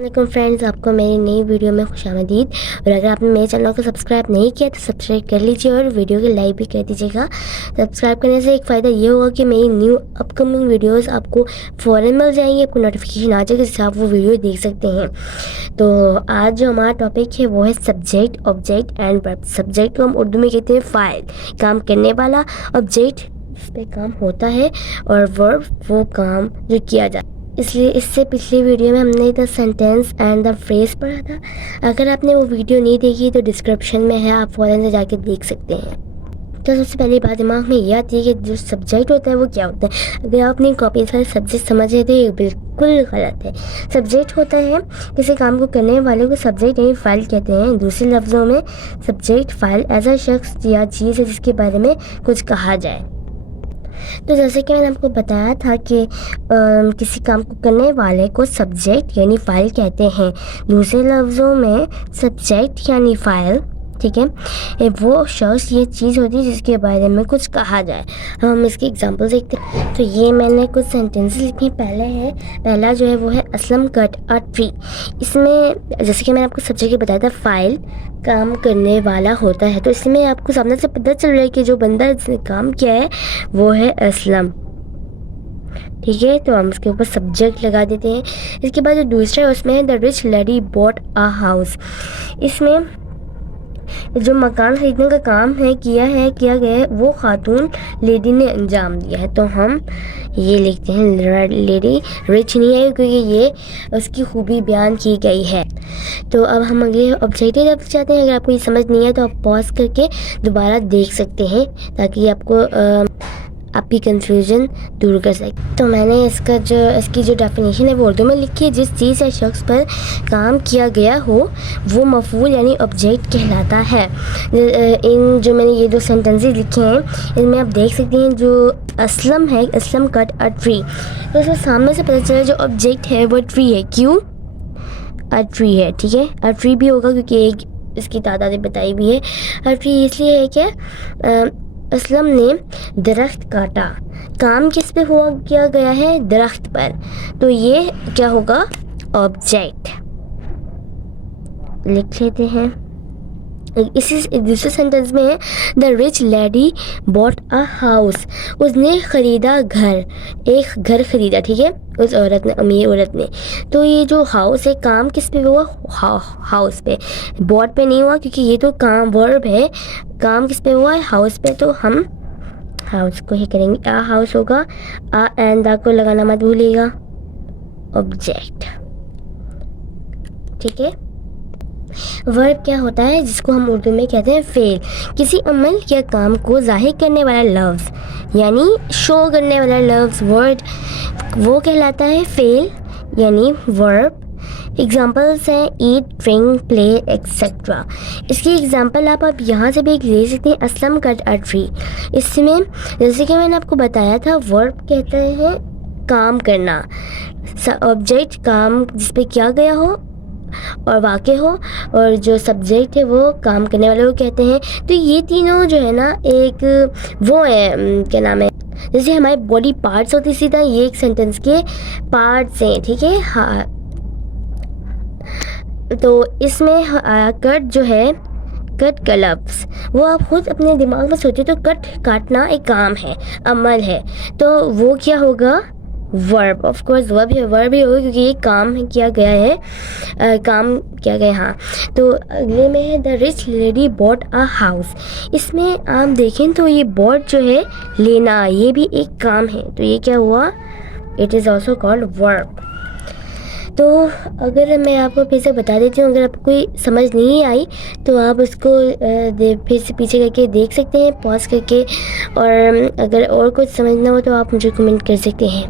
वालेकुम फ्रेंड्स, आपको मेरी नई वीडियो में खुशामदीद। और अगर आपने मेरे चैनल को सब्सक्राइब नहीं किया तो सब्सक्राइब कर लीजिए और वीडियो को लाइक भी कर दीजिएगा। सब्सक्राइब करने से एक फ़ायदा ये होगा कि मेरी न्यू अपकमिंग वीडियोस आपको फ़ौरन मिल जाएंगी, आपको नोटिफिकेशन आ जाएगी जिससे आप वो वीडियो देख सकते हैं। तो आज जो हमारा टॉपिक है वो है subject, object and verb. Subject को हम उर्दू में कहते हैं फ़ाइल, काम करने वाला। ऑब्जेक्ट जिस पे काम होता है और वर्ब वो काम जो किया जाता है। इसलिए इससे पिछली वीडियो में हमने the sentence and the phrase पढ़ा था। अगर आपने वो वीडियो नहीं देखी तो डिस्क्रिप्शन में है, आप फ़ौरन से जाके देख सकते हैं। तो सबसे पहली बात दिमाग में ये आती है कि जो सब्जेक्ट होता है वो क्या होता है। अगर आप अपनी कॉपी से सब्जेक्ट समझ रहे तो ये बिल्कुल गलत है। सब्जेक्ट होता है किसी काम को करने वाले को सब्जेक्ट यानी फ़ाइल कहते हैं। दूसरे लफ्ज़ों में सब्जेक्ट फ़ाइल ऐसा शख्स या चीज़ है जिसके बारे में कुछ कहा जाए। तो जैसे कि मैंने आपको बताया था कि किसी काम को करने वाले को सब्जेक्ट यानी फ़ाइल कहते हैं। दूसरे लफ्ज़ों में सब्जेक्ट यानी फ़ाइल, ठीक है, वो शख्स ये चीज़ होती है जिसके बारे में कुछ कहा जाए। हम इसकी एग्जांपल देखते हैं। तो ये मैंने कुछ सेंटेंसेस लिखे। पहला जो है वो है असलम कट अ ट्री। इसमें जैसे कि मैंने आपको सब्जेक्ट बताया था फ़ाइल काम करने वाला होता है, तो इसमें आपको सामने से पता चल रहा है कि जो बंदा जिसने काम किया है वो है असलम, ठीक है। तो हम उसके ऊपर सब्जेक्ट लगा देते हैं। इसके बाद जो दूसरा है उसमें the rich lady bought a house. इसमें जो मकान खरीदने का काम है किया गया है वो खातून लेडी ने अंजाम दिया है। तो हम ये लिखते हैं लेडी रिच नहीं है क्योंकि ये उसकी खूबी बयान की गई है। तो अब हम अगले ऑब्जेक्ट की तरफ जाते हैं। अगर आपको ये समझ नहीं है तो आप पॉज करके दोबारा देख सकते हैं ताकि आपको आपकी कंफ्यूजन दूर कर सके। तो मैंने इसकी जो डेफिनेशन है वो उर्दू में लिखी है। जिस चीज़ या शख्स पर काम किया गया हो वो मफूल यानी ऑब्जेक्ट कहलाता है। इन जो मैंने ये दो सेंटेंसेस लिखे हैं इनमें आप देख सकते हैं जो असलम है, असलम कट अ ट्री, तो उसके सामने से पता चला जो ऑब्जेक्ट है वो ट्री है। क्यों अ ट्री है, ठीक है। अ ट्री भी होगा क्योंकि एक इसकी तादाद बताई भी है। अ ट्री इसलिए है कि असलम ने दरख्त काटा। काम किस पे हुआ किया गया है? दरख्त पर। तो ये क्या होगा? ऑब्जेक्ट। लिख लेते हैं। इसी दूसरे सेंटेंस में है the rich lady bought a house. उसने ख़रीदा घर, एक घर ख़रीदा, ठीक है, उस औरत ने, अमीर औरत ने। तो ये जो हाउस है काम किस पे हुआ? हाउस पे, बॉट पे नहीं हुआ क्योंकि ये तो काम वर्ब है। काम किस पे हुआ है? हाउस पे। तो हम हाउस को ही करेंगे। आ हाउस होगा, आ एंड दा को लगाना मत भूलिएगा। ऑब्जेक्ट, ठीक है। वर्ब क्या होता है जिसको हम उर्दू में कहते हैं फेल। किसी अमल या काम को जाहिर करने वाला लफ्ज़ यानी शो करने वाला लफ्ज़ वर्ड वो कहलाता है फेल यानी वर्ब। एग्जाम्पल्स हैं ईट, ड्रिंक, प्ले एक्सेट्रा। इसकी एग्जाम्पल आप यहाँ से भी एक ले सकते हैं, असलम कट अ ट्री। इसमें जैसे कि मैंने आपको बताया था वर्ब कहते हैं काम करना, ऑब्जेक्ट काम जिस पे किया गया हो और वाक़े हो, और जो सब्जेक्ट है वो काम करने वाले को कहते हैं। तो ये तीनों जो है ना एक वो है, क्या नाम है, जैसे हमारे बॉडी पार्ट्स होती इसी तरह ये एक सेंटेंस के पार्ट्स हैं, ठीक है। हाँ, तो इसमें कट जो है, कट का लफ्ज़ वो आप खुद अपने दिमाग में सोचें तो कट काटना एक काम है, अमल है। तो वो क्या होगा? वर्ब। ऑफ कोर्स वर्ब ही होगा क्योंकि ये काम किया गया है, काम किया गया। हाँ, तो अगले में है the rich lady bought a house. इसमें आप देखें तो ये बॉट जो है लेना, ये भी एक काम है। तो ये क्या हुआ? It is also called verb. तो अगर मैं आपको फिर से बता देती हूँ, अगर आपको कोई समझ नहीं आई तो आप उसको फिर से पीछे करके देख सकते हैं पॉज करके, और अगर और कुछ समझना हो तो आप मुझे कमेंट कर सकते हैं।